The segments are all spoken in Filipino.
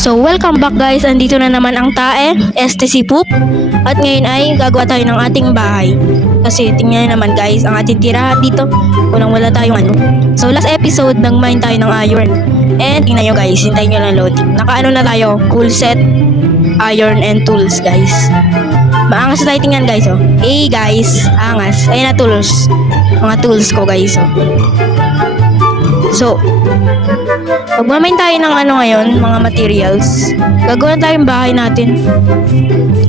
So welcome back guys, andito na naman ang Tae, STC Poop. At ngayon ay gagawa tayo ng ating bahay. Kasi tingnan naman guys, ang ating tirahan dito, wala tayong ano. So last episode, nag-mine tayo ng iron. And tingnan nyo guys, hintayin nyo lang loading. Nakaano na tayo, full set, iron and tools guys. Maangas na tayo tingnan guys oh. Guys, angas. Ayun na tools. Mga tools ko guys oh. So, magmamain tayo ng ano ngayon, mga materials. Gagawin tayong bahay natin.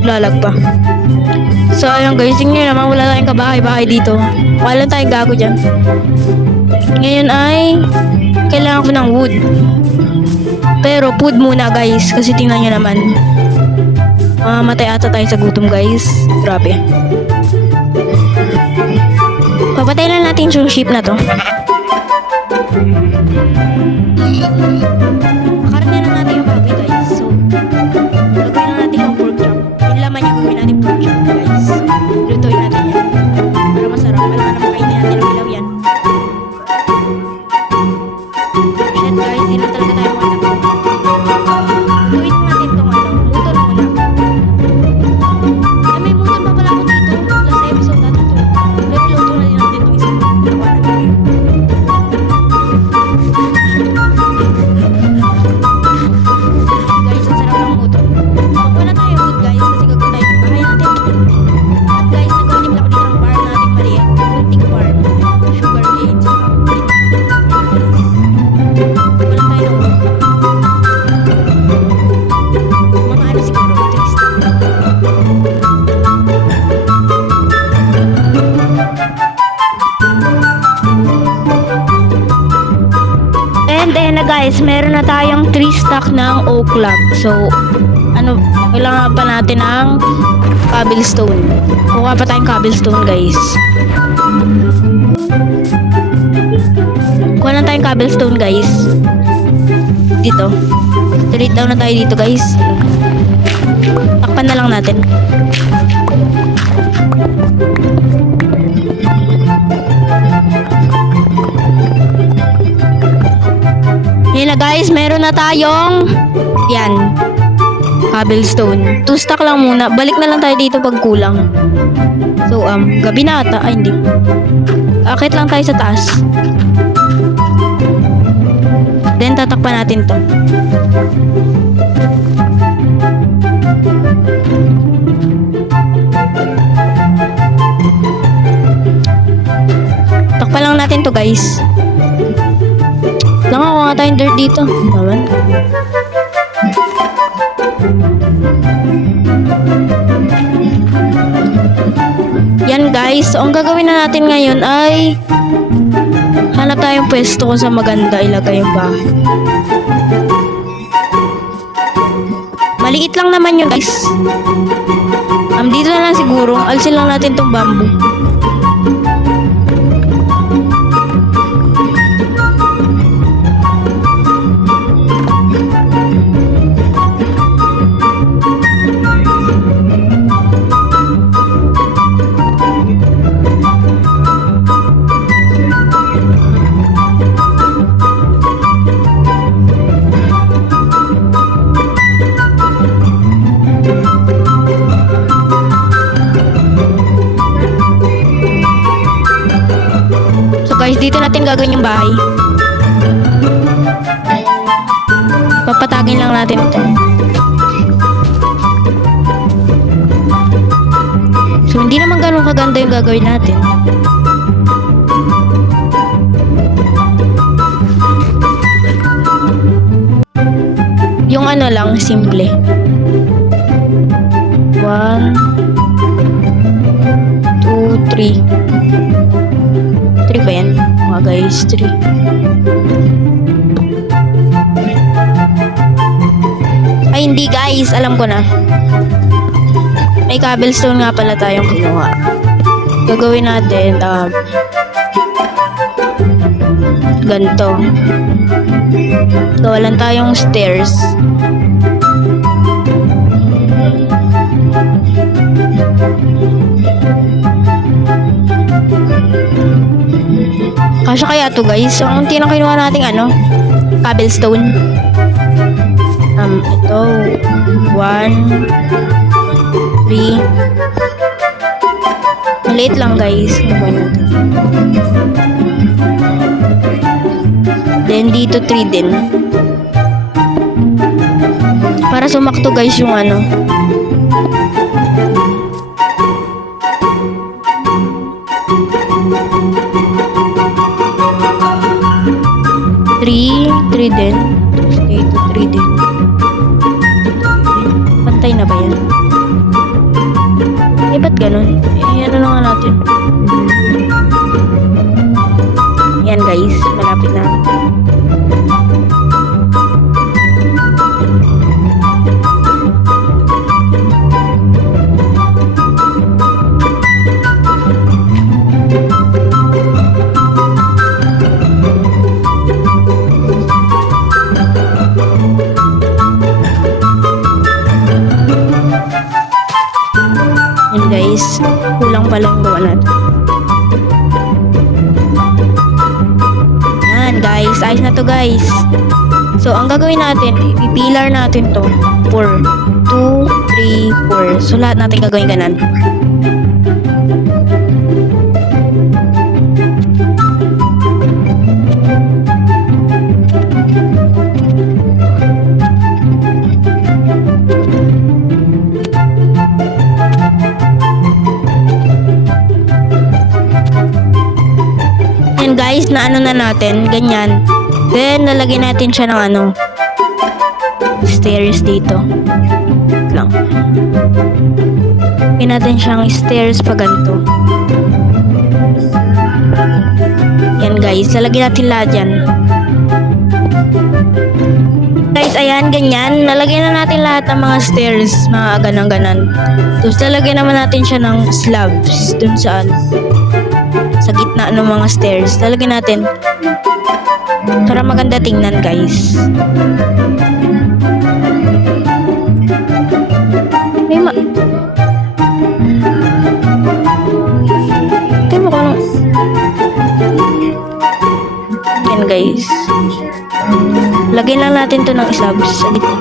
Lalag pa. So, ayun guys, tingnan naman, wala tayong kabahay-bahay dito. Wala tayong gago dyan. Ngayon ay, kailangan ko ng wood. Pero, food muna guys, kasi tingnan nyo naman. Mamatay ata tayo sa gutom guys. Grabe. Papatay lang natin yung sheep na to. Karne na natin yung baboy guys. So, lagyan na natin yung pork chop. Yung laman yung gawin natin pork chop guys. Lutuin natin yan. Para masarap. Alam na makainin natin ang ilaw yan. Shit guys, hindi na talaga tayo manak. Lutuin natin itong ano. Muton muna. Ay, may muton pa pala ako dito. Last episode natin to. Pero luto na din natin itong isang gawa natin. Guys, meron na tayong 3 stack ng oak log. So, ano, kailangan pa natin ng cobblestone. Kuha pa tayong cobblestone, guys. Kuha na tayong cobblestone, guys. Dito. Straight down na tayo dito, guys. Takpan na lang natin. Yan na guys, meron na tayong yan, cobblestone. 2 stack lang muna. Balik na lang tayo dito pag kulang. So, gabi na ata. Ay, hindi. Akit lang tayo sa taas. Then, tatakpan natin to. Takpan lang natin to guys. Ako nga tayong dirt dito. Naman. Yan guys. So, ang gagawin na natin ngayon ay hanap tayong pwesto kung saan maganda ilagay yung bahay. Maliit lang naman yun guys. Dito na lang siguro. Alisin lang natin tong bamboo. Guys, dito natin gagawin yung bahay. Papatagin lang natin ito. So, hindi naman ganun kaganda yung gagawin natin. Yung ano lang, simple. 1, 2, 3. 3 ba yan? Mga guys, 3. Ay, hindi guys. Alam ko na. May cobblestone nga pala tayong kinuha. Gagawin natin, ganito. Gawa lang tayong stairs. Kasya kaya to guys. Ang unti na kinuha nating ano, cobblestone. Ito. So, 1, 3. Maliit lang guys. Gagawin natin. Then, dito 3 din. Para sumakto guys yung ano. Three din. Dito 3 din. Pantay na ba yan? Eh, ba't ganun? Eh, ano na nga natin? Yan guys, malapit na. Yan guys, kulang pa lang gawa natin. Yan guys, ayos na to guys. So, ang gagawin natin, ipipilar natin to. 4, 2, 3, 4. So, lahat natin gagawin ganan. Yan guys, na ano na natin, ganyan. Then, nalagyan natin siya ng ano, stairs dito. Wait lang. Lagyan natin siyang stairs pa ganito. Yan guys, lalagyan natin lahat yan. Guys, ayan, ganyan. Nalagyan na natin lahat ng mga stairs, mga ganang-ganan. Tapos, lalagyan naman natin siya ng slabs dun saan. Sa gitna ng mga stairs. Lalagyan natin para maganda tingnan guys. Tingnan mo ko ano. Yan guys. Lagyan lang natin to ng slabs sa gitna.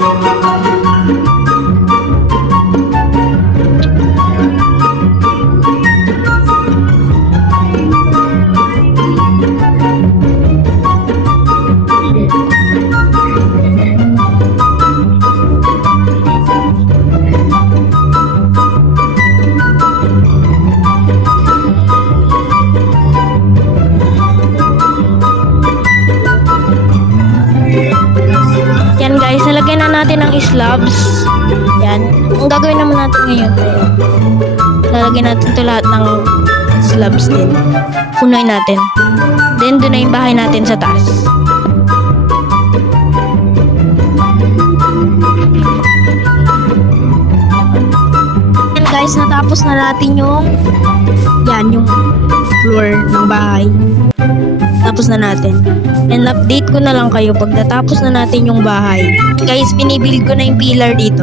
Yan guys, nalagyan na natin ng slabs. Yan. Ang gagawin naman natin ngayon, lalagyan natin ito lahat ng slabs din. Punuin natin. Then, doon na yung bahay natin sa taas. Yan guys, natapos na natin yung yung floor ng bahay. Tapos na natin. And update ko na lang kayo pag natapos na natin yung bahay. Guys, binibuild ko na yung pillar dito.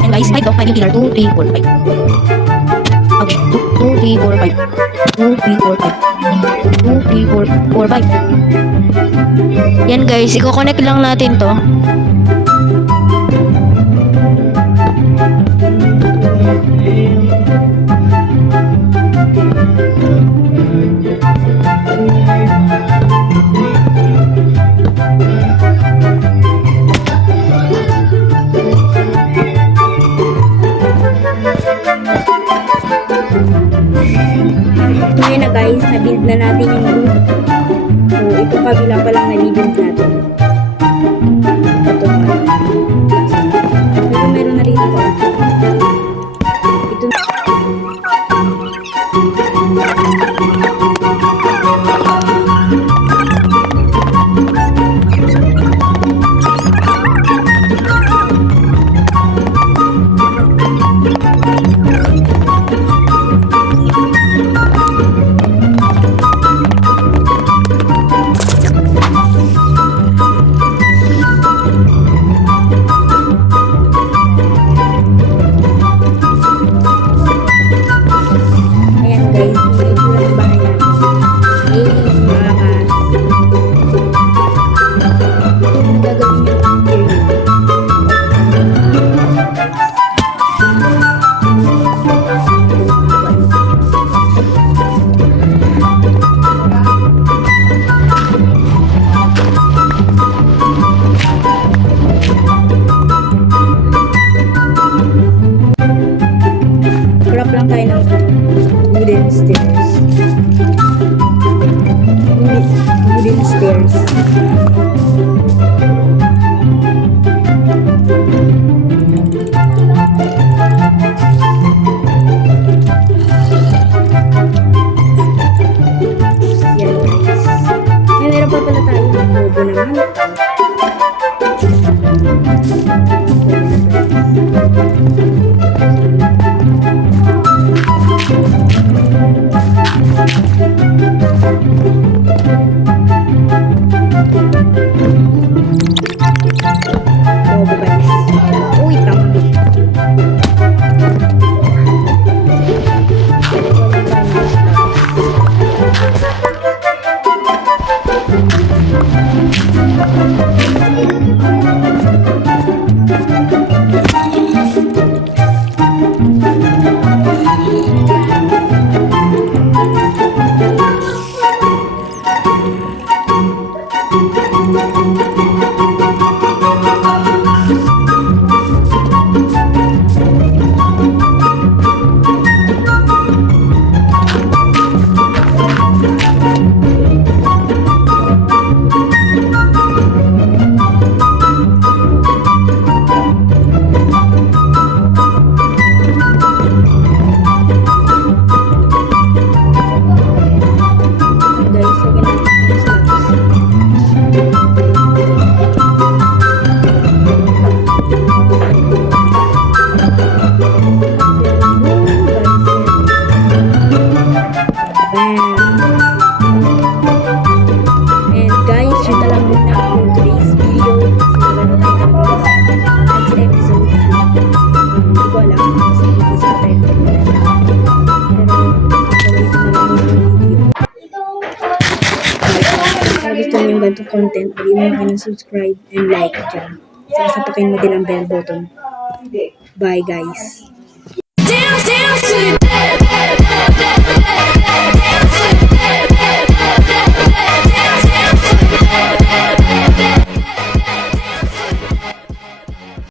And guys, 5 yung pillar. 2, 3, 4, 5. Okay, 2, 3, 4, 5. 2, 3, 4, 5. 2, 3, 4, 4, 5. Yan guys, i-connect lang natin to. Ngayon na guys, na-build na natin yung roof. So, ito kabila pa lang na-build natin. Ito pa. Pero meron na rito pa. Ito na. Yan guys. May meron pa pala tayo. Bobo naman. Bobo guys. Uy, tama. Gusto niyo yung ganito content, hindi mo subscribe and like dyan. Sasapakin mo din ang bell button. Bye guys.